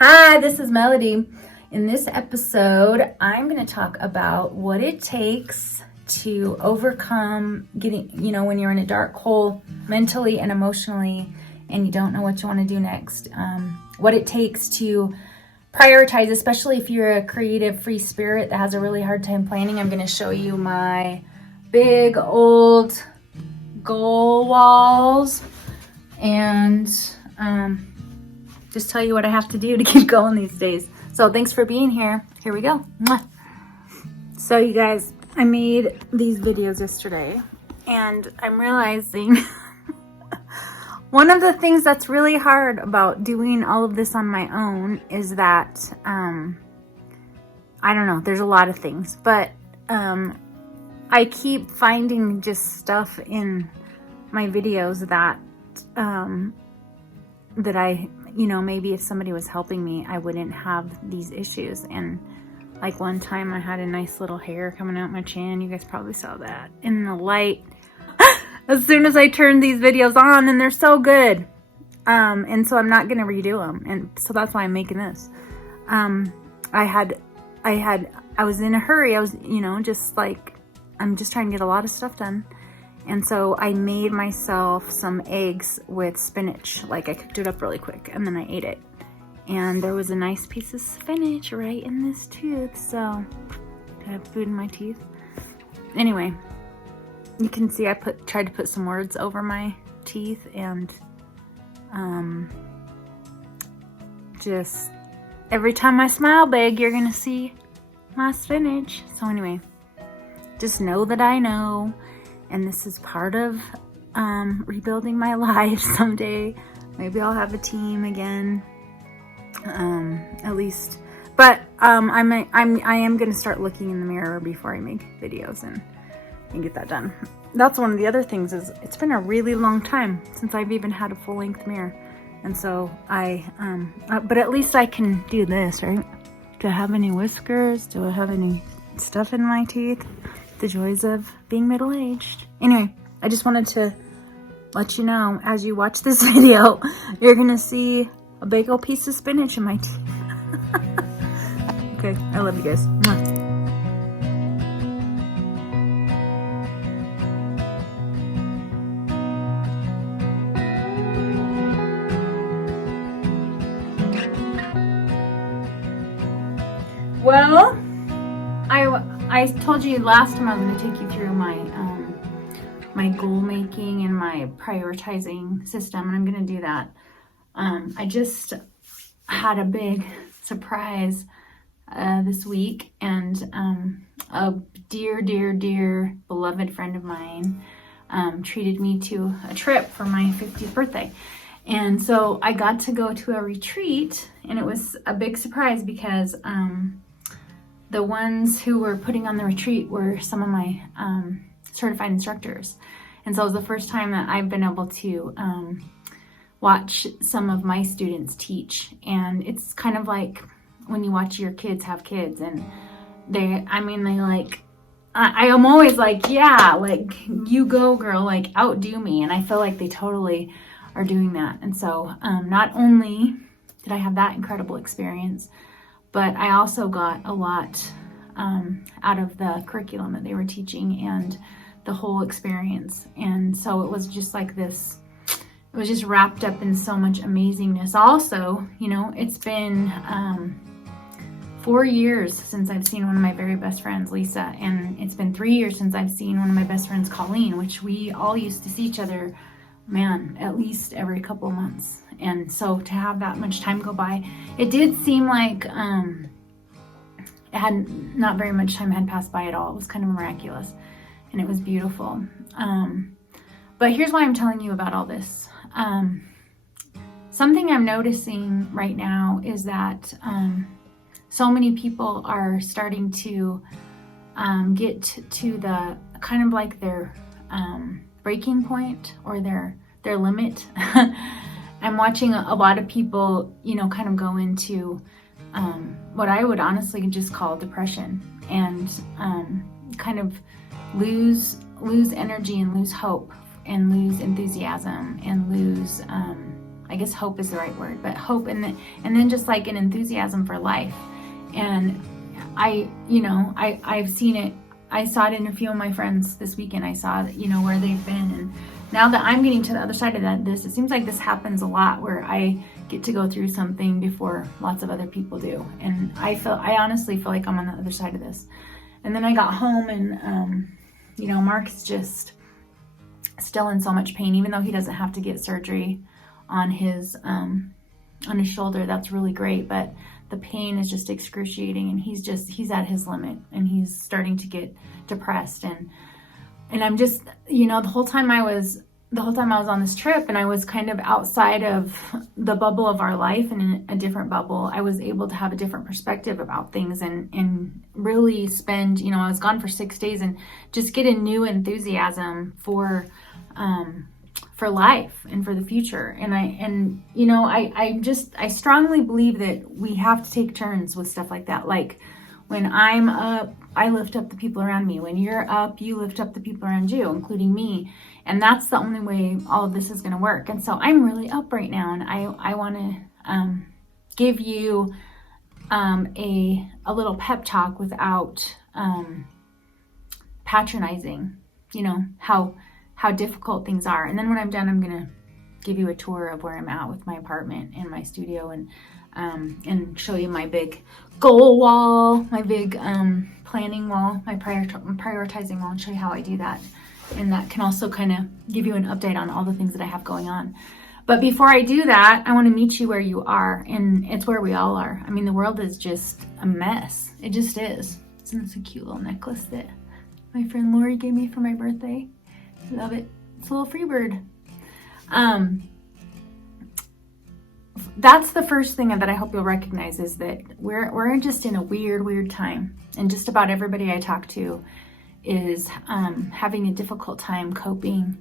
Hi, this is Melody. In this episode, I'm going to talk about what it takes to overcome getting, when you're in a dark hole mentally and emotionally and you don't know what you want to do next. What it takes to prioritize, especially if you're a creative free spirit that has a really hard time planning. I'm going to show you my big old goal walls and just tell you what I have to do to keep going these days. So thanks for being here. Here we go. Mwah. So you guys, I made these videos yesterday and I'm realizing one of the things that's really hard about doing all of this on my own is that, I don't know, there's a lot of things, but I keep finding just stuff in my videos that, that I, maybe if somebody was helping me, I wouldn't have these issues. And like one time I had a nice little hair coming out my chin. You guys probably saw that in the light as soon as I turned these videos on, and they're so good. And so I'm not going to redo them. And so that's why I'm making this. I was in a hurry. I was, just like, I'm just trying to get a lot of stuff done. And so I made myself some eggs with spinach. Like I cooked it up really quick and then I ate it. And there was a nice piece of spinach right in this tooth. So I have food in my teeth. Anyway, you can see I tried to put some words over my teeth and just every time I smile big, you're gonna see my spinach. So anyway, just know that I know. And this is part of rebuilding my life someday. Maybe I'll have a team again, at least. But I am gonna start looking in the mirror before I make videos and get that done. That's one of the other things is it's been a really long time since I've even had a full-length mirror, and so but at least I can do this, right? Do I have any whiskers? Do I have any stuff in my teeth? The joys of being middle-aged. Anyway, I just wanted to let you know, as you watch this video, you're gonna see a big old piece of spinach in my teeth. Okay, I love you guys. Mwah. Well, I told you last time I was going to take you through my my goal making and my prioritizing system, and I'm going to do that. I just had a big surprise this week, and a dear beloved friend of mine treated me to a trip for my 50th birthday. And so I got to go to a retreat, and it was a big surprise because the ones who were putting on the retreat were some of my certified instructors. And so it was the first time that I've been able to watch some of my students teach. And it's kind of like when you watch your kids have kids, and I am always like, yeah, like, you go girl, like, outdo me. And I feel like they totally are doing that. And so not only did I have that incredible experience, but I also got a lot out of the curriculum that they were teaching and the whole experience. And so it was just like this, it was just wrapped up in so much amazingness. Also, it's been 4 years since I've seen one of my very best friends, Lisa, and it's been 3 years since I've seen one of my best friends, Colleen, which we all used to see each other, at least every couple of months. And so to have that much time go by, it did seem like it had not very much time had passed by at all. It was kind of miraculous, and it was beautiful. But here's why I'm telling you about all this. Something I'm noticing right now is that so many people are starting to get to the kind of like their breaking point or their limit. I'm watching a lot of people, kind of go into what I would honestly just call depression, and kind of lose energy and lose hope and lose enthusiasm and lose I guess hope is the right word, but hope, and then just like an enthusiasm for life. And I've seen it. I saw it in a few of my friends this weekend. I saw that, where they've been. And now that I'm getting to the other side of it seems like this happens a lot, where I get to go through something before lots of other people do. And I honestly feel like I'm on the other side of this. And then I got home and, Mark's just still in so much pain, even though he doesn't have to get surgery on his shoulder. That's really great. But the pain is just excruciating, and he's at his limit, and he's starting to get depressed. And I'm just, the whole time I was on this trip, and I was kind of outside of the bubble of our life and in a different bubble, I was able to have a different perspective about things and really spend, I was gone for 6 days, and just get a new enthusiasm for life and for the future. And I strongly believe that we have to take turns with stuff like that. Like when I'm up, I lift up the people around me. When you're up, you lift up the people around you, including me. And that's the only way all of this is going to work. And so I'm really up right now, and I want to give you a little pep talk without patronizing, how difficult things are. And then when I'm done, I'm going to give you a tour of where I'm at with my apartment and my studio, and show you my big goal wall, my big planning wall, my prioritizing wall, and show you how I do that. And that can also kind of give you an update on all the things that I have going on. But before I do that, I want to meet you where you are. And it's where we all are. I mean, the world is just a mess. It just is. Isn't this a cute little necklace that my friend Lori gave me for my birthday? Love it. It's a little free bird. That's the first thing that I hope you'll recognize, is that we're just in a weird time. And just about everybody I talk to is having a difficult time coping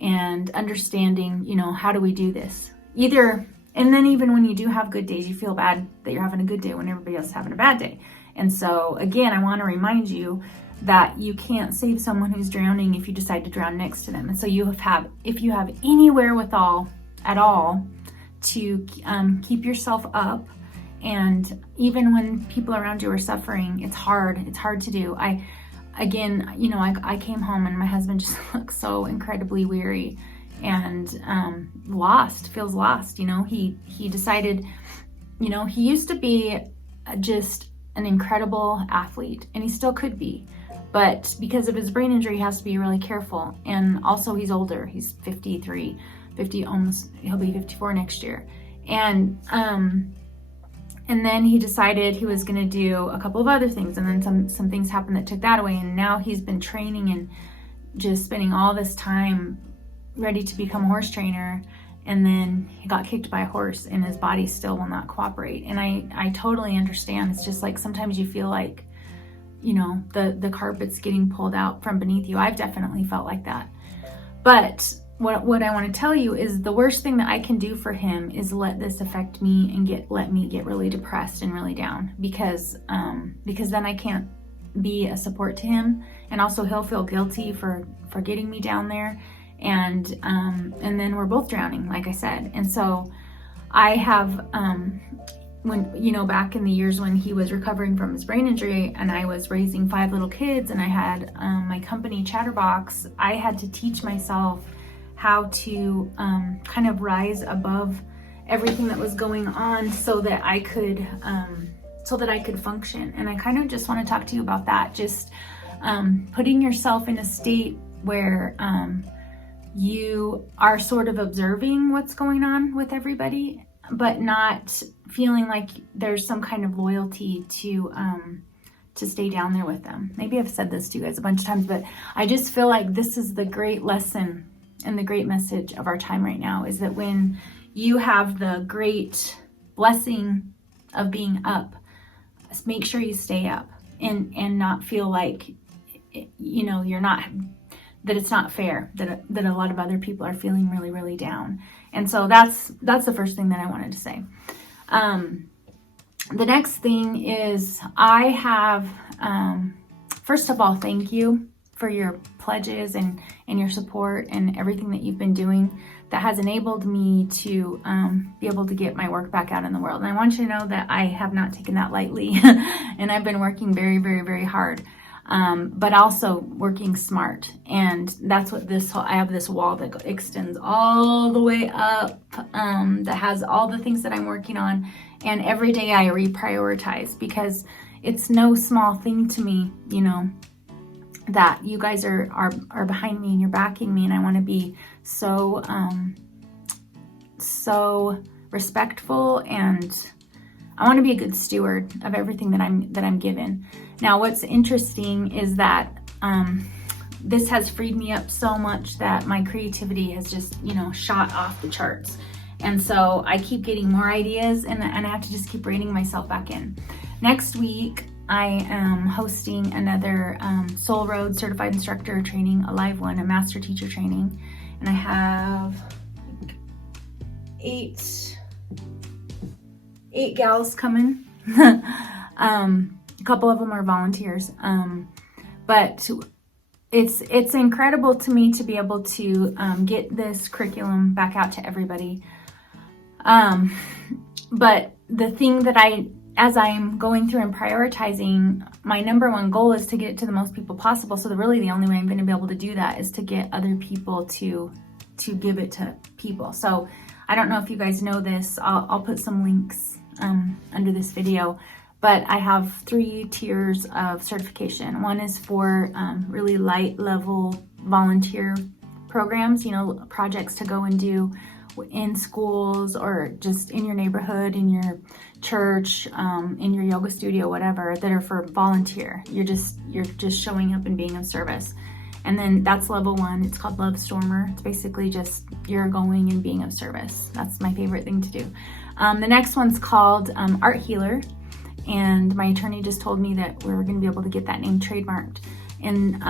and understanding, how do we do this? And then even when you do have good days, you feel bad that you're having a good day when everybody else is having a bad day. And so again, I want to remind you that you can't save someone who's drowning if you decide to drown next to them. And so if you have any wherewithal at all to keep yourself up, and even when people around you are suffering, it's hard to do. I came home and my husband just looks so incredibly weary and feels lost. He decided, he used to be just an incredible athlete, and he still could be. But because of his brain injury, he has to be really careful. And also he's older. He's 53, he'll be 54 next year. And then he decided he was going to do a couple of other things. And then some things happened that took that away. And now he's been training and just spending all this time ready to become a horse trainer. And then he got kicked by a horse, and his body still will not cooperate. And I totally understand. It's just like sometimes you feel like, the carpet's getting pulled out from beneath you. I've definitely felt like that. But what I want to tell you is the worst thing that I can do for him is let this affect me and let me get really depressed and really down, because then I can't be a support to him, and also he'll feel guilty for getting me down there, and then we're both drowning, like I said. And so I have when back in the years when he was recovering from his brain injury, and I was raising 5 little kids, and I had my company Chatterbox, I had to teach myself how to kind of rise above everything that was going on so that I could function. And I kind of just want to talk to you about that. Just putting yourself in a state where you are sort of observing what's going on with everybody, but not feeling like there's some kind of loyalty to stay down there with them. Maybe I've said this to you guys a bunch of times, but I just feel like this is the great lesson and the great message of our time right now, is that when you have the great blessing of being up, make sure you stay up and not feel like, you're not, that it's not fair, that a lot of other people are feeling really, really down. And so that's the first thing that I wanted to say. The next thing is I have, first of all, thank you for your pledges and your support and everything that you've been doing that has enabled me to be able to get my work back out in the world. And I want you to know that I have not taken that lightly and I've been working very, very, very hard, but also working smart. And that's what I have this wall that extends all the way up, that has all the things that I'm working on. And every day I reprioritize, because it's no small thing to me, you know, that you guys are behind me and you're backing me, and I want to be so respectful, and I want to be a good steward of everything that I'm given. Now, what's interesting is that this has freed me up so much that my creativity has just, you know, shot off the charts. And so I keep getting more ideas, and I have to just keep reining myself back in. Next week, I am hosting another Soul Road Certified Instructor training, a live one, a master teacher training. And I have eight gals coming. A couple of them are volunteers. But it's incredible to me to be able to get this curriculum back out to everybody. But the thing that as I'm going through and prioritizing, my number one goal is to get it to the most people possible. So really the only way I'm going to be able to do that is to get other people to give it to people. So I don't know if you guys know this. I'll put some links under this video, but I have 3 tiers of certification. One is for really light level volunteer programs, you know, projects to go and do in schools or just in your neighborhood, in your church, in your yoga studio, whatever, that are for volunteer. You're just showing up and being of service. And then that's level 1. It's called Love Stormer. It's basically just you're going and being of service. That's my favorite thing to do. The next one's called Art Healer. And my attorney just told me that we're going to be able to get that name trademarked. And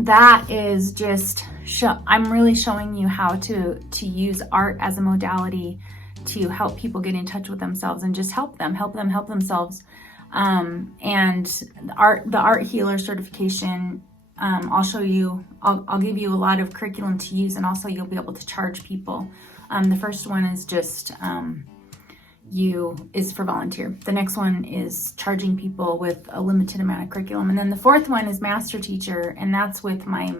that is just, I'm really showing you how to use art as a modality to help people get in touch with themselves and just help them help themselves. And the Art Healer certification, I'll show you, I'll give you a lot of curriculum to use, and also you'll be able to charge people. The first one is just, is for volunteer. The next one is charging people with a limited amount of curriculum. And then the fourth one is master teacher, and that's with my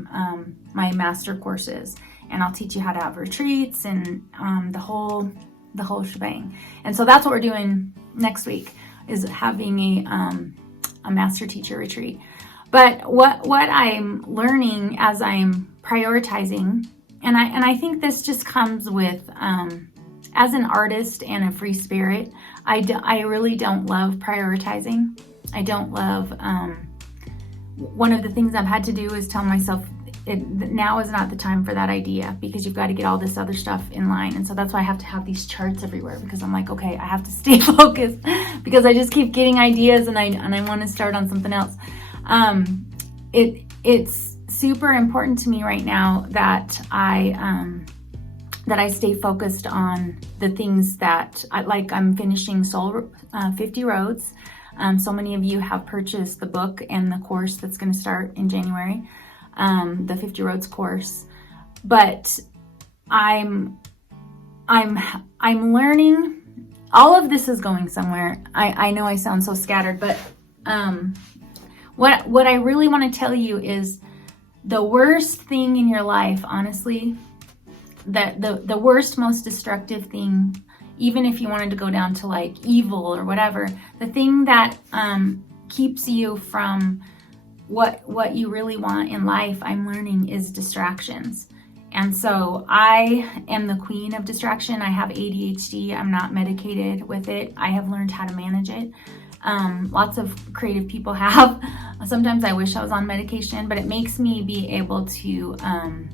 master courses. And I'll teach you how to have retreats and the whole shebang. And so that's what we're doing next week, is having a master teacher retreat. But what I'm learning as I'm prioritizing, and I think this just comes with as an artist and a free spirit, I really don't love prioritizing. I don't love, one of the things I've had to do is tell myself now is not the time for that idea, because you've got to get all this other stuff in line. And so that's why I have to have these charts everywhere, because I'm like, okay, I have to stay focused because I just keep getting ideas and I want to start on something else. It's super important to me right now that I stay focused on the things that I'm finishing 50 Roads. So many of you have purchased the book and the course that's going to start in January, the 50 Roads course. But I'm learning. All of this is going somewhere. I know I sound so scattered, but what I really want to tell you is the worst thing in your life, honestly, that the worst, most destructive thing, even if you wanted to go down to like evil or whatever, the thing that keeps you from what you really want in life, I'm learning, is distractions. And so I am the queen of distraction. I have ADHD. I'm not medicated with it. I have learned how to manage it. Lots of creative people have. Sometimes I wish I was on medication, but it makes me be able to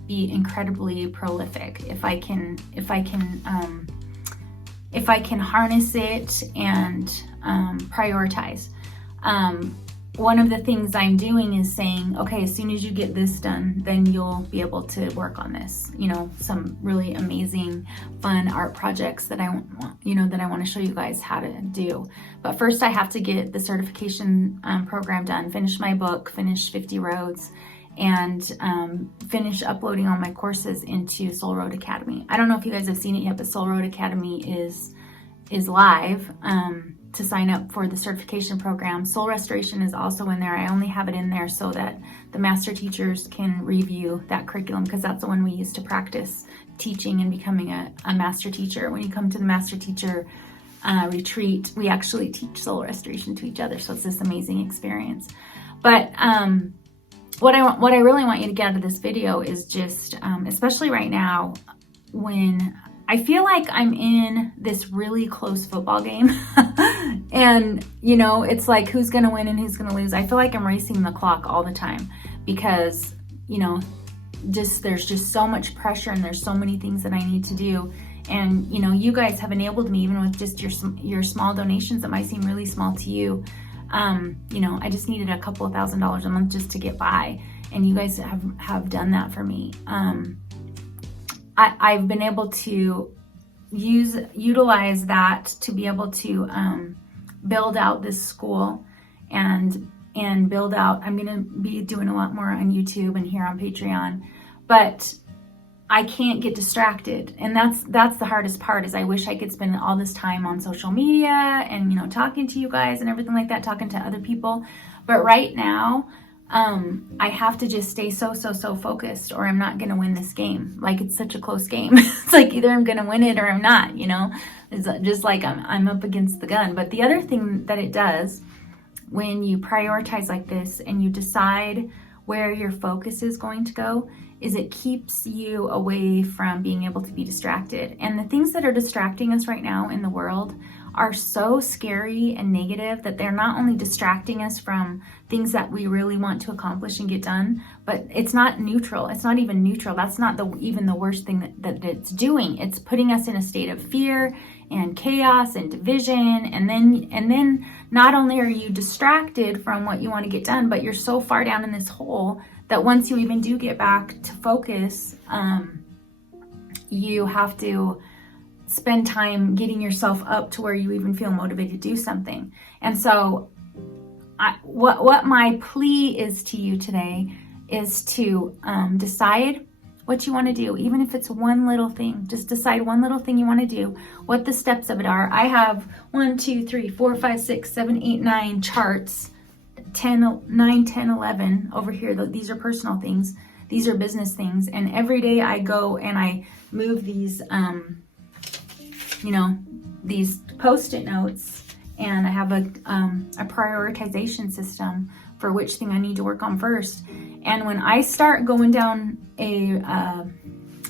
be incredibly prolific if I can harness it and prioritize. one of the things I'm doing is saying, okay, as soon as you get this done, then you'll be able to work on this, you know, some really amazing, fun art projects that I want, you know, that I want to show you guys how to do. But first I have to get the certification program done, finish my book, finish 50 Roads, and finish uploading all my courses into Soul Road Academy. I don't know if you guys have seen it yet, but Soul Road Academy is live. To sign up for the certification program. Soul Restoration is also in there. I only have it in there so that the master teachers can review that curriculum, because that's the one we use to practice teaching and becoming a master teacher. When you come to the master teacher retreat, we actually teach Soul Restoration to each other. So it's this amazing experience. But what I really want you to get out of this video is just, especially right now, when I feel like I'm in this really close football game and, you know, it's like who's going to win and who's going to lose. I feel like I'm racing the clock all the time because, you know, there's just so much pressure and there's so many things that I need to do. And, you know, you guys have enabled me, even with just your small donations that might seem really small to you. You know, I just needed a couple of $1,000s a month just to get by. And you guys have done that for me. I've been able to utilize that to be able to build out this school and build out. I'm going to be doing a lot more on YouTube and here on Patreon, but I can't get distracted. And that's the hardest part, is I wish I could spend all this time on social media and, you know, talking to you guys and everything like that, talking to other people. But right now, I have to just stay so focused, or I'm not going to win this game. Like, it's such a close game. It's like either I'm going to win it or I'm not, you know, it's just like I'm up against the gun. But the other thing that it does when you prioritize like this and you decide where your focus is going to go is it keeps you away from being able to be distracted. And the things that are distracting us right now in the world are so scary and negative that they're not only distracting us from things that we really want to accomplish and get done, but it's not neutral. It's not even neutral. That's not even the worst thing that it's doing. It's putting us in a state of fear and chaos and division. And then not only are you distracted from what you want to get done, but you're so far down in this hole that once you even do get back to focus, you have to spend time getting yourself up to where you even feel motivated to do something. And so what my plea is to you today is to decide what you want to do, even if it's one little thing. Just decide one little thing you want to do, what the steps of it are. I have 1, 2, 3, 4, 5, 6, 7, 8, 9 charts, 9, 10, 11 over here. These are personal things. These are business things. And every day I go and I move these, you know, these Post-it notes, and I have a prioritization system for which thing I need to work on first. And when I start going down a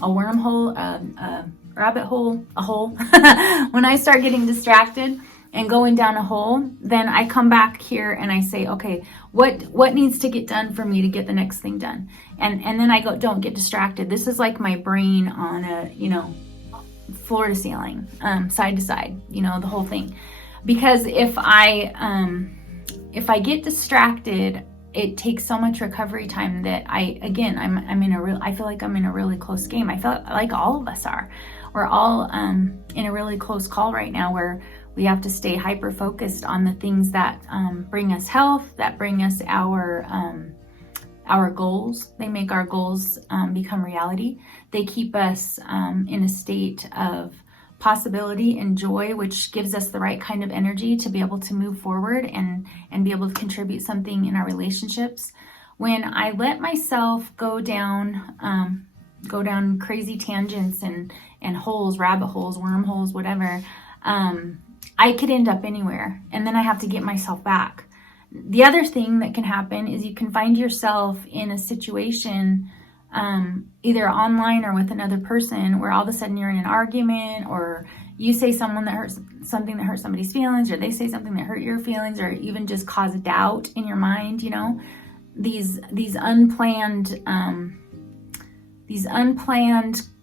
wormhole, a rabbit hole, a hole, when I start getting distracted and going down a hole, then I come back here and I say, okay, what needs to get done for me to get the next thing done? And then I go, don't get distracted. This is like my brain on a, you know, floor to ceiling, side to side, you know, the whole thing. Because if I get distracted, it takes so much recovery time that I feel like I'm in a really close game. I feel like all of us are. We're all in a really close call right now, where we have to stay hyper focused on the things that bring us health, that bring us our goals. They make our goals become reality. They keep us in a state of possibility and joy, which gives us the right kind of energy to be able to move forward and be able to contribute something in our relationships. When I let myself go down crazy tangents and holes, rabbit holes, wormholes, whatever, I could end up anywhere, and then I have to get myself back. The other thing that can happen is you can find yourself in a situation, either online or with another person, where all of a sudden you're in an argument, or you say something that hurts somebody's feelings, or they say something that hurt your feelings, or even just cause doubt in your mind. You know, these unplanned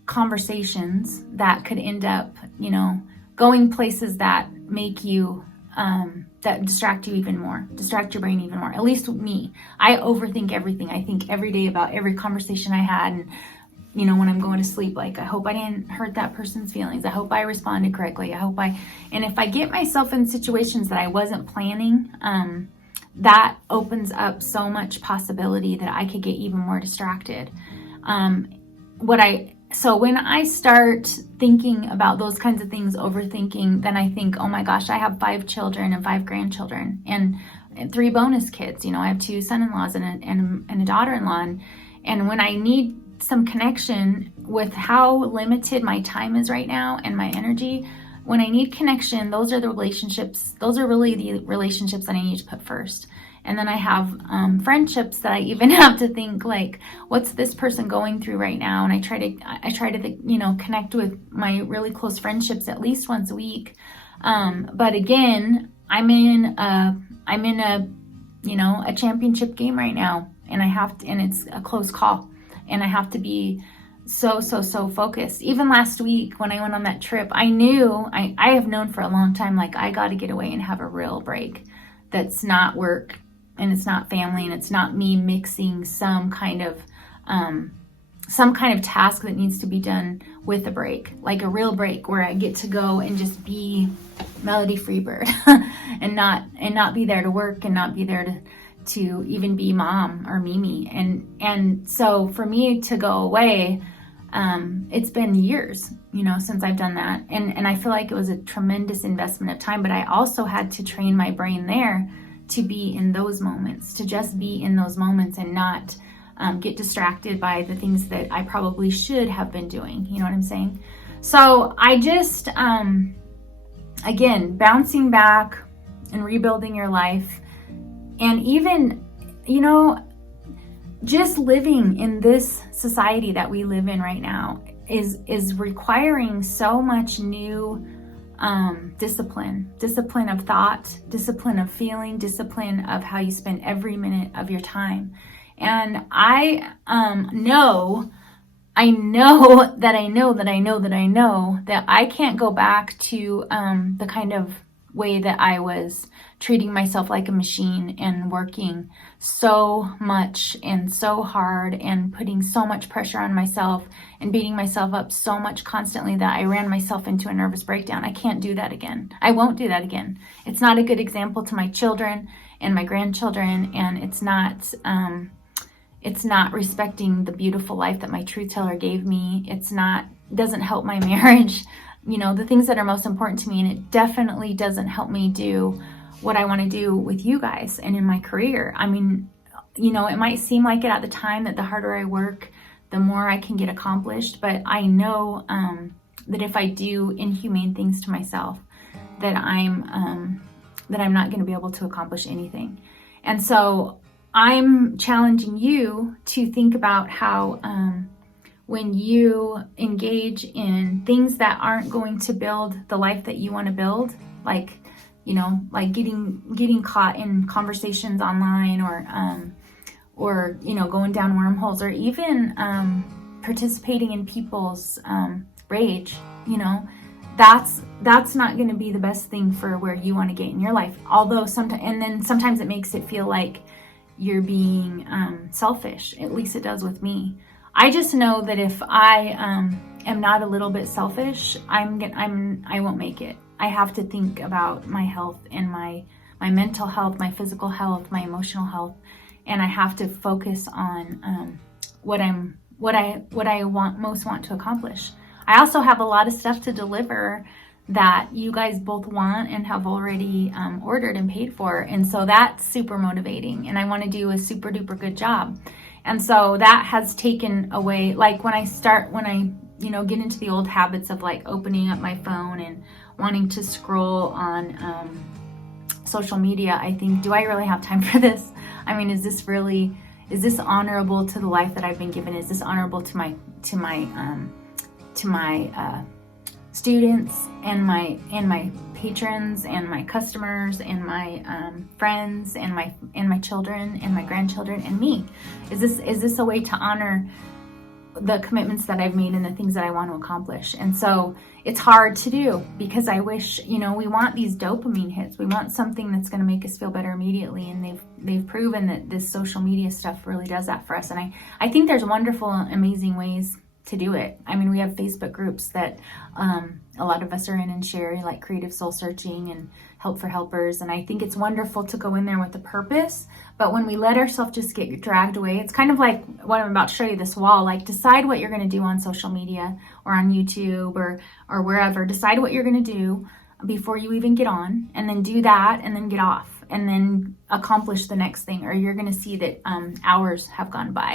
conversations that could end up, you know, going places that make you that distract you even more, distract your brain even more. At least me. I overthink everything. I think every day about every conversation I had, and when I'm going to sleep, like, I hope I didn't hurt that person's feelings. I hope I responded correctly. And if I get myself in situations that I wasn't planning, that opens up so much possibility that I could get even more distracted. So when I start thinking about those kinds of things, overthinking, then I think, oh my gosh, I have 5 children and 5 grandchildren and 3 bonus kids. I have 2 son-in-laws and a daughter-in-law. And when I need some connection with how limited my time is right now and my energy, when I need connection, those are really the relationships that I need to put first. And then I have friendships that I even have to think, like, what's this person going through right now? And I try to connect with my really close friendships at least once a week. But again, I'm in a championship game right now, and it's a close call, and I have to be so focused. Even last week when I went on that trip, I knew I have known for a long time, like, I got to get away and have a real break. That's not work, and it's not family, and it's not me mixing some kind of task that needs to be done with a break, like a real break where I get to go and just be Melody Freebird and not be there to work, and not be there to even be mom or Mimi. And so for me to go away, it's been years, since I've done that. And I feel like it was a tremendous investment of time, but I also had to train my brain there to be in those moments, to just be in those moments and not get distracted by the things that I probably should have been doing. You know what I'm saying? So I just, again, bouncing back and rebuilding your life, and even, just living in this society that we live in right now is requiring so much new discipline of thought, discipline of feeling, discipline of how you spend every minute of your time. And I know that I can't go back to the kind of way that I was treating myself like a machine and working so much and so hard and putting so much pressure on myself and beating myself up so much constantly that I ran myself into a nervous breakdown. I can't do that again. I won't do that again. It's not a good example to my children and my grandchildren, and it's not respecting the beautiful life that my truth teller gave me. Doesn't help my marriage, the things that are most important to me, and it definitely doesn't help me do what I want to do with you guys and in my career. I mean, it might seem like it at the time, that the harder I work, the more I can get accomplished, but I know that if I do inhumane things to myself, that I'm not going to be able to accomplish anything. And so I'm challenging you to think about how when you engage in things that aren't going to build the life that you want to build, like getting caught in conversations online, or going down wormholes, or even participating in people's rage, that's not going to be the best thing for where you want to get in your life. Although sometimes it makes it feel like you're being selfish. At least it does with me. I just know that if I am not a little bit selfish, I won't make it. I have to think about my health and my mental health, my physical health, my emotional health, and I have to focus on what I most want to accomplish. I also have a lot of stuff to deliver that you guys both want and have already ordered and paid for, and so that's super motivating, and I want to do a super duper good job. And so that has taken away, like when I get into the old habits of like opening up my phone and wanting to scroll on social media, I think, do I really have time for this? I mean, is this honorable to the life that I've been given? Is this honorable to my students and my patrons and my customers and my friends and my children and my grandchildren and me? Is this a way to honor the commitments that I've made and the things that I want to accomplish. And so it's hard to do because I wish, we want these dopamine hits. We want something that's going to make us feel better immediately. And they've proven that this social media stuff really does that for us. And I think there's wonderful, amazing ways to do it. I mean, we have Facebook groups that a lot of us are in and share, like Creative Soul Searching and Help for Helpers. And I think it's wonderful to go in there with a purpose. But when we let ourselves just get dragged away, it's kind of like what I'm about to show you, this wall. Like, decide what you're going to do on social media or on YouTube or wherever. Decide what you're going to do before you even get on, and then do that, and then get off, and then accomplish the next thing, or you're going to see that hours have gone by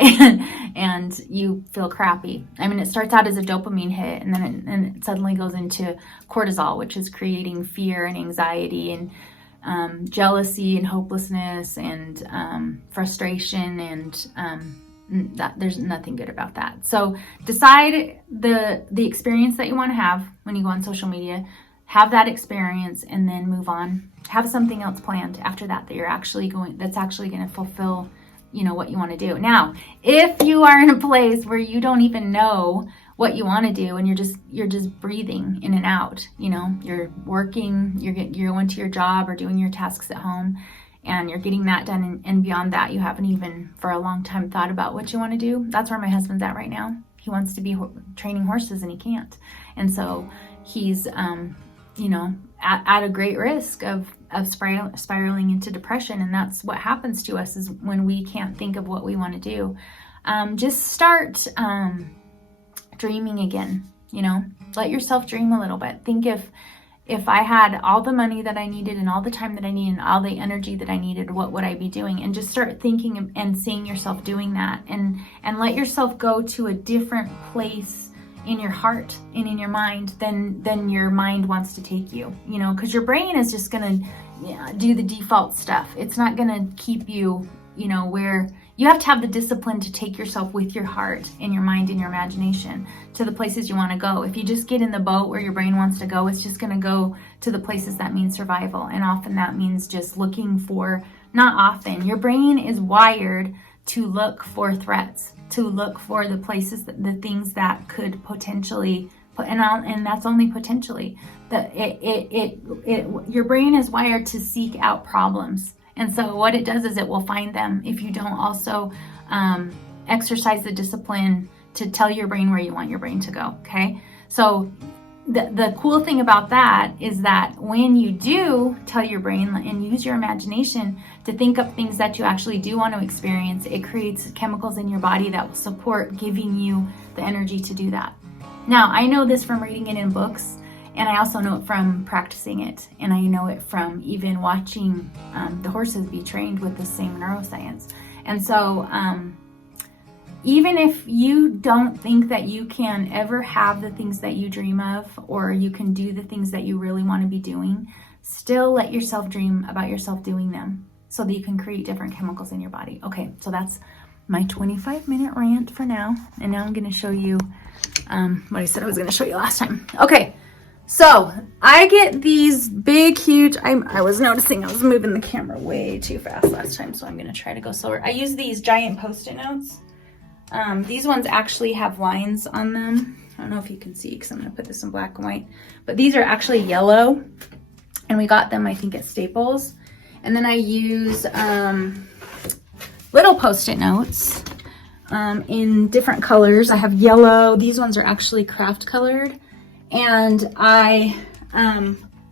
and you feel crappy. I mean, it starts out as a dopamine hit, and then it suddenly goes into cortisol, which is creating fear and anxiety and jealousy and hopelessness and frustration, and that there's nothing good about that. So decide the experience that you want to have when you go on social media. Have that experience, and then move on. Have something else planned after that that's actually going to fulfill, what you want to do. Now, if you are in a place where you don't even know what you want to do, and you're just breathing in and out, you're working, you're going to your job or doing your tasks at home, and you're getting that done, and beyond that, you haven't even for a long time thought about what you want to do. That's where my husband's at right now. He wants to be training horses, and he can't. And so he's, at a great risk of spiraling into depression. And that's what happens to us, is when we can't think of what we want to do. Just start dreaming again, let yourself dream a little bit. Think if I had all the money that I needed and all the time that I needed and all the energy that I needed, what would I be doing? And just start thinking and seeing yourself doing that, and let yourself go to a different place in your heart and in your mind than your mind wants to take you, because your brain is just going to do the default stuff. It's not going to keep you, where you have to have the discipline to take yourself with your heart and your mind and your imagination to the places you want to go. If you just get in the boat where your brain wants to go, it's just going to go to the places that mean survival. And often that means just looking for, not often, your brain is wired to look for threats, to look for the places, the things that could potentially, and that's only potentially, your brain is wired to seek out problems. And so what it does is it will find them if you don't also exercise the discipline to tell your brain where you want your brain to go, okay? So the cool thing about that is that when you do tell your brain and use your imagination to think up things that you actually do want to experience, it creates chemicals in your body that will support giving you the energy to do that. Now, I know this from reading it in books, and I also know it from practicing it, and I know it from even watching the horses be trained with the same neuroscience. And so even if you don't think that you can ever have the things that you dream of, or you can do the things that you really want to be doing, still let yourself dream about yourself doing them so that you can create different chemicals in your body. Okay, so that's my 25-minute rant for now. And now I'm going to show you what I said I was going to show you last time. Okay, so I get these big, huge, I was noticing I was moving the camera way too fast last time, so I'm going to try to go slower. I use these giant Post-it notes. These ones actually have lines on them. I don't know if you can see because I'm going to put this in black and white. But these are actually yellow. And we got them, I think, at Staples. And then I use little Post-it notes in different colors. I have yellow. These ones are actually craft colored. And then I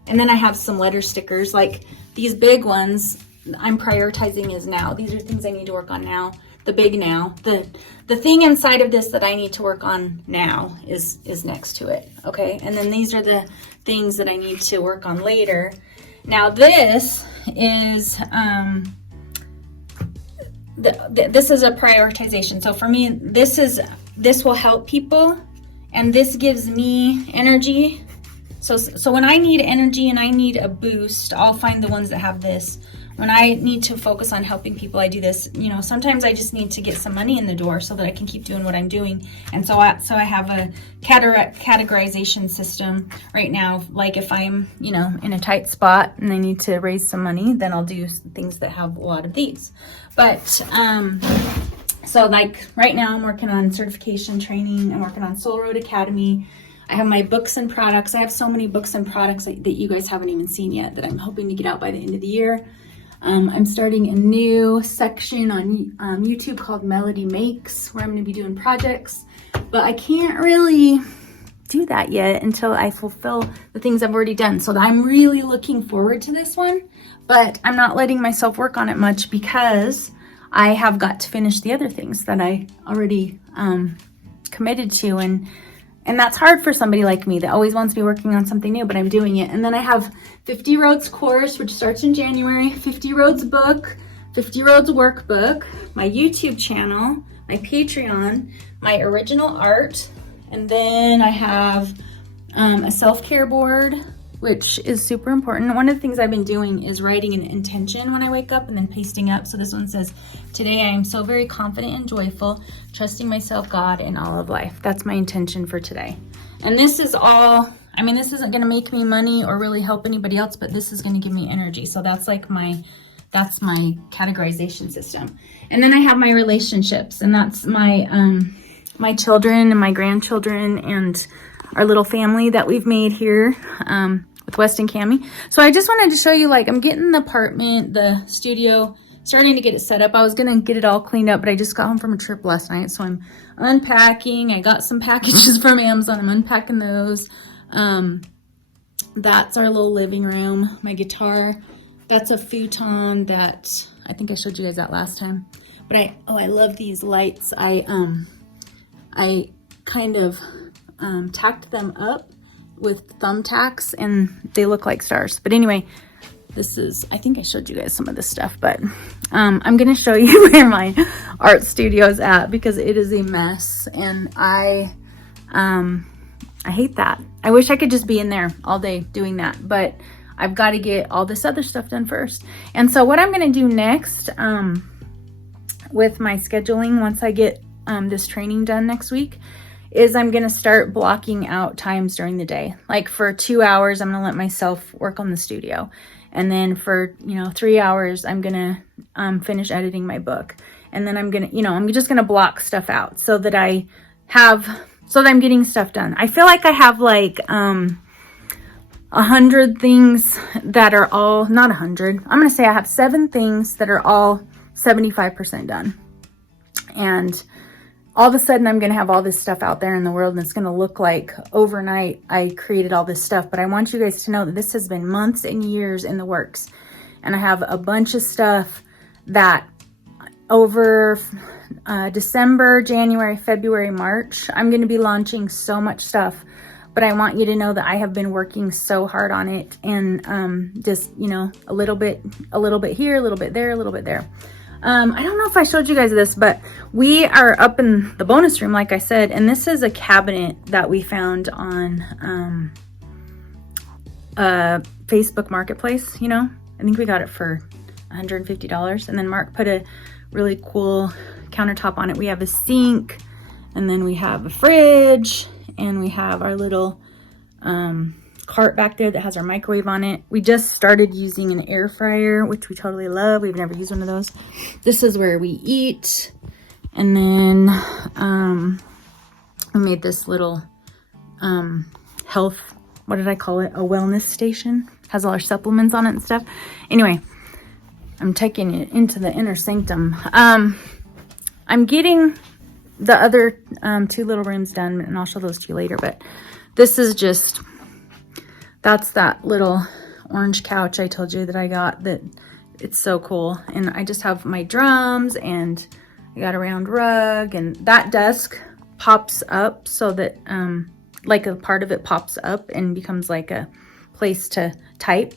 have some letter stickers. Like these big ones, I'm prioritizing is now. These are things I need to work on now. The big now. The thing inside of this that I need to work on now is next to it, okay? And then these are the things that I need to work on later. Now this is this is a prioritization. So for me, this will help people, and this gives me energy. So when I need energy and I need a boost, I'll find the ones that have this. When I need to focus on helping people, I do this. Sometimes I just need to get some money in the door so that I can keep doing what I'm doing. And so I have a categorization system right now. Like if I'm, in a tight spot and I need to raise some money, then I'll do things that have a lot of these. But So like right now I'm working on certification training. I'm working on Soul Road Academy. I have my books and products. I have so many books and products that you guys haven't even seen yet that I'm hoping to get out by the end of the year. I'm starting a new section on YouTube called Melody Makes, where I'm going to be doing projects, but I can't really do that yet until I fulfill the things I've already done. So I'm really looking forward to this one, but I'm not letting myself work on it much because I have got to finish the other things that I already committed to, and that's hard for somebody like me that always wants to be working on something new, but I'm doing it. And then I have 50 Roads course, which starts in January, 50 Roads book, 50 Roads workbook, my YouTube channel, my Patreon, my original art, and then I have a self-care board, which is super important. One of the things I've been doing is writing an intention when I wake up and then pasting up. So this one says, today I am so very confident and joyful, trusting myself, God, and all of life. That's my intention for today. And this is all, I mean, this isn't gonna make me money or really help anybody else, but this is gonna give me energy. So that's like that's my categorization system. And then I have my relationships, and that's my my children and my grandchildren and our little family that we've made here with West and Cami. So I just wanted to show you, like, I'm getting the apartment, the studio, starting to get it set up. I was gonna get it all cleaned up, but I just got home from a trip last night, so I'm unpacking. I got some packages from Amazon. I'm unpacking those. That's our little living room. My guitar, that's a futon that I think I showed you guys that last time. But I love these lights. I kind of tacked them up with thumbtacks and they look like stars. But anyway, this is, I think I showed you guys some of this stuff, but I'm gonna show you where my art studio is at because it is a mess, and I hate that. I wish I could just be in there all day doing that, but I've got to get all this other stuff done first. And so what I'm gonna do next with my scheduling, once I get this training done next week, is I'm gonna start blocking out times during the day. Like for 2 hours, I'm gonna let myself work on the studio. And then for, 3 hours, I'm gonna finish editing my book. And then I'm gonna, I'm just gonna block stuff out so that I'm getting stuff done. I feel like I have like 100 things that are all, not 100, I'm gonna say I have 7 things that are all 75% done. And all of a sudden I'm gonna have all this stuff out there in the world, and it's gonna look like overnight I created all this stuff. But I want you guys to know that this has been months and years in the works. And I have a bunch of stuff that over December, January, February, March, I'm gonna be launching so much stuff. But I want you to know that I have been working so hard on it, and just, a little bit here, a little bit there, a little bit there. I don't know if I showed you guys this, but we are up in the bonus room, like I said, and this is a cabinet that we found on Facebook Marketplace. I think we got it for $150, and then Mark put a really cool countertop on it. We have a sink, and then we have a fridge, and we have our little cart back there that has our microwave on it. We just started using an air fryer, which we totally love. We've never used one of those. This is where we eat. And then I made this little health, what did I call it? A wellness station. Has all our supplements on it and stuff. Anyway, I'm taking it into the inner sanctum. I'm getting the other 2 little rooms done, and I'll show those to you later. But this is just, that's that little orange couch I told you that I got, that it's so cool. And I just have my drums, and I got a round rug, and that desk pops up so that like a part of it pops up and becomes like a place to type.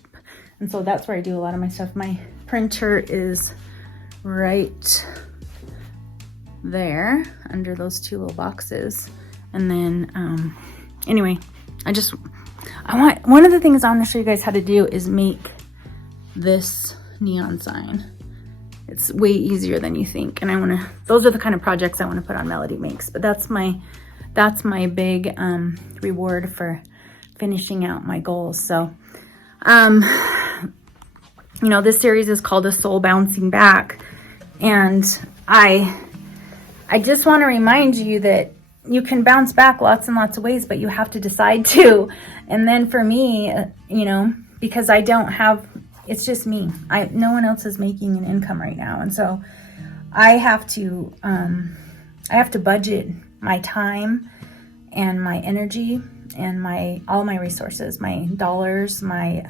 And so that's where I do a lot of my stuff. My printer is right there under those 2 little boxes. And then anyway, one of the things I want to show you guys how to do is make this neon sign. It's way easier than you think, and those are the kind of projects I want to put on Melody Makes. But that's my big reward for finishing out my goals. So this series is called A Soul Bouncing Back, and I just want to remind you that you can bounce back lots and lots of ways, but you have to decide to. And then for me, you know, because I don't have, it's just me. No one else is making an income right now. And so I have to budget my time and my energy and all my resources, my dollars, my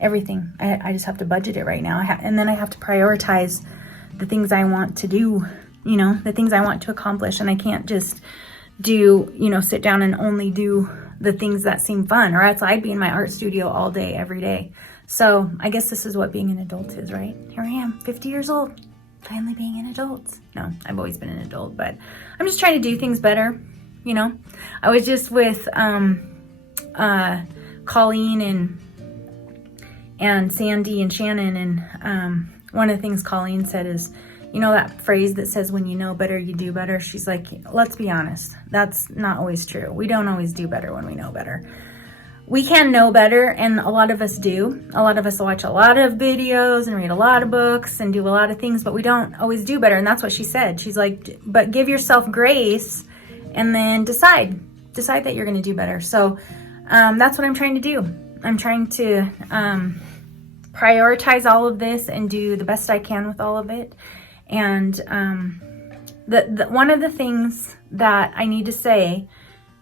everything. I just have to budget it right now. And then I have to prioritize the things I want to do, you know, the things I want to accomplish. And I can't just sit down and only do the things that seem fun, or else I'd be in my art studio all day, every day. So I guess this is what being an adult is, right? Here I am, 50 years old, finally being an adult. No, I've always been an adult, but I'm just trying to do things better, you know? I was just with Colleen and Sandy and Shannon, and one of the things Colleen said is, you know that phrase that says, when you know better, you do better? She's like, let's be honest, that's not always true. We don't always do better when we know better. We can know better, and a lot of us do. A lot of us watch a lot of videos and read a lot of books and do a lot of things, but we don't always do better. And that's what she said. She's like, but give yourself grace and then decide that you're going to do better. So that's what I'm trying to do. I'm trying to prioritize all of this and do the best I can with all of it. And one of the things that I need to say,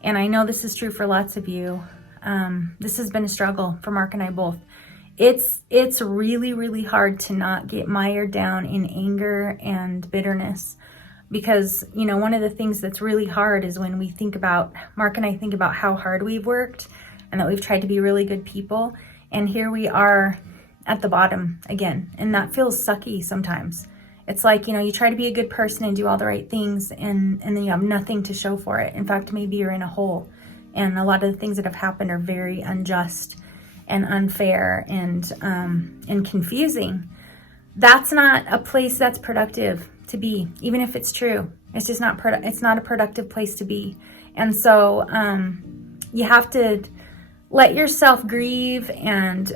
and I know this is true for lots of you, this has been a struggle for Mark and I both. It's really, really hard to not get mired down in anger and bitterness, because, you know, one of the things that's really hard is when Mark and I think about how hard we've worked and that we've tried to be really good people, and here we are at the bottom again, and that feels sucky sometimes. It's like, you know, you try to be a good person and do all the right things, and then you have nothing to show for it. In fact, maybe you're in a hole, and a lot of the things that have happened are very unjust and unfair and confusing. That's not a place that's productive to be, even if it's true. It's just not it's not a productive place to be. And so you have to let yourself grieve and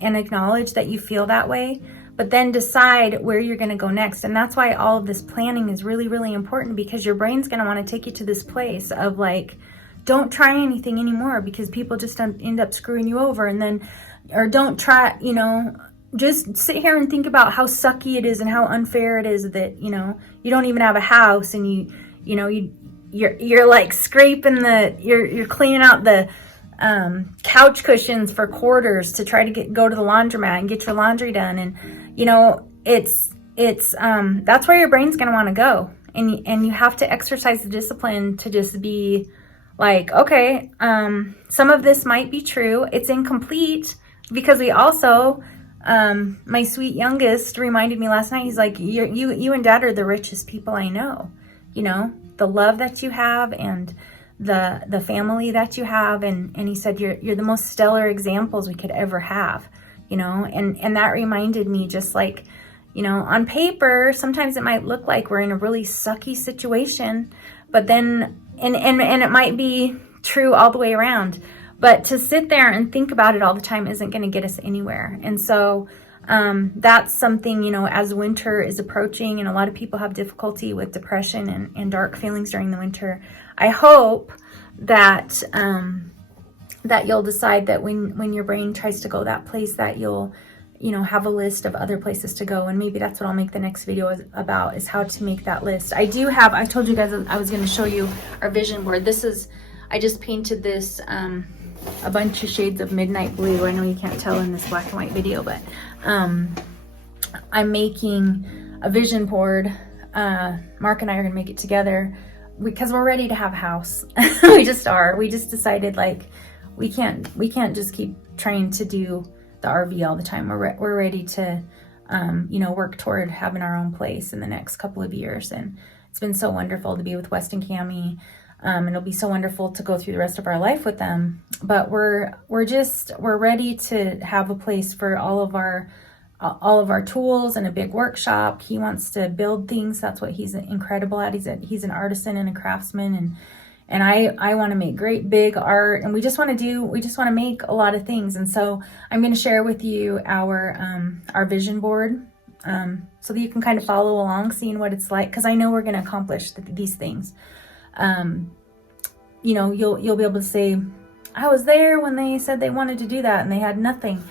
acknowledge that you feel that way, but then decide where you're going to go next. And that's why all of this planning is really, really important, because your brain's going to want to take you to this place of like, don't try anything anymore because people just end up screwing you over. And then, or don't try, you know, just sit here and think about how sucky it is and how unfair it is that, you know, you don't even have a house, and you're like scraping you're cleaning out the couch cushions for quarters to try to go to the laundromat and get your laundry done. And, you know, it's that's where your brain's going to want to go. And you have to exercise the discipline to just be like, okay, some of this might be true. It's incomplete, because we also, my sweet youngest reminded me last night, he's like, you and Dad are the richest people I know. You know, the love that you have and the family that you have. And he said, you're the most stellar examples we could ever have, you know? And that reminded me, just like, you know, on paper, sometimes it might look like we're in a really sucky situation, but then, and it might be true all the way around, but to sit there and think about it all the time isn't going to get us anywhere. And so that's something, you know, as winter is approaching and a lot of people have difficulty with depression and dark feelings during the winter, I hope that that you'll decide that when your brain tries to go that place, that you'll, you know, have a list of other places to go. And maybe that's what I'll make the next video about, is how to make that list. I told you guys I was going to show you our vision board. I just painted this a bunch of shades of midnight blue. I know you can't tell in this black and white video, but I'm making a vision board. Mark and I are going to make it together because we're ready to have a house. We just are. We just decided, like, we can't just keep trying to do the RV all the time. We're ready to, you know, work toward having our own place in the next couple of years. And it's been so wonderful to be with West and Cammie. It'll be so wonderful to go through the rest of our life with them. But we're ready to have a place for all of our tools and a big workshop. He wants to build things. That's what he's incredible at. He's an artisan and a craftsman, and I want to make great big art, and we just want to make a lot of things. And so I'm going to share with you our vision board. so that you can kind of follow along, seeing what it's like, because I know we're going to accomplish these things. You know, you'll be able to say, I was there when they said they wanted to do that and they had nothing.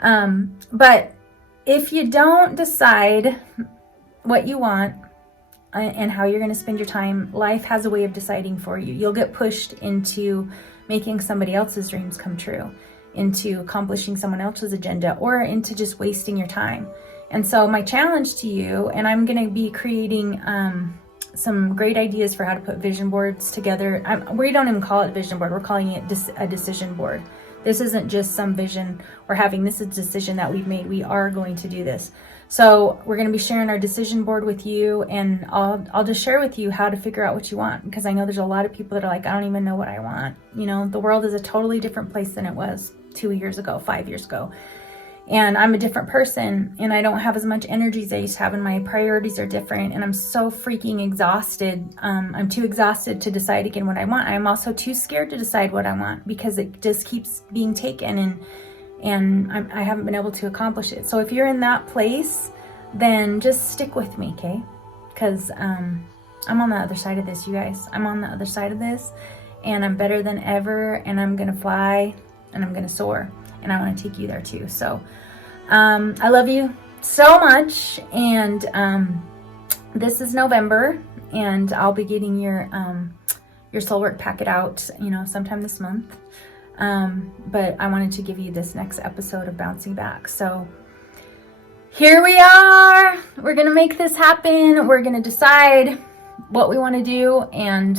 But if you don't decide what you want and how you're going to spend your time, life has a way of deciding for you. You'll get pushed into making somebody else's dreams come true, into accomplishing someone else's agenda, or into just wasting your time. And so my challenge to you, and I'm going to be creating some great ideas for how to put vision boards together. We don't even call it vision board. We're calling it a decision board. This isn't just some vision we're having. This is a decision that we've made. We are going to do this. So we're going to be sharing our decision board with you, and I'll just share with you how to figure out what you want, because I know there's a lot of people that are like, I don't even know what I want. You know, the world is a totally different place than it was 2 years ago, 5 years ago. And I'm a different person, and I don't have as much energy as I used to have, and my priorities are different, and I'm so freaking exhausted. I'm too exhausted to decide again what I want. I'm also too scared to decide what I want, because it just keeps being taken, and I haven't been able to accomplish it. So if you're in that place, then just stick with me, okay? Because I'm on the other side of this, you guys. I'm on the other side of this, and I'm better than ever, and I'm gonna fly, and I'm gonna soar. And I want to take you there too. So I love you so much. And this is November, and I'll be getting your soul work packet out, you know, sometime this month. But I wanted to give you this next episode of Bouncing Back. So here we are. We're going to make this happen. We're going to decide what we want to do, and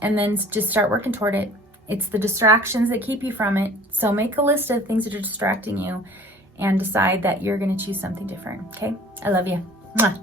then just start working toward it. It's the distractions that keep you from it. So make a list of things that are distracting you and decide that you're going to choose something different. Okay? I love you. Mwah.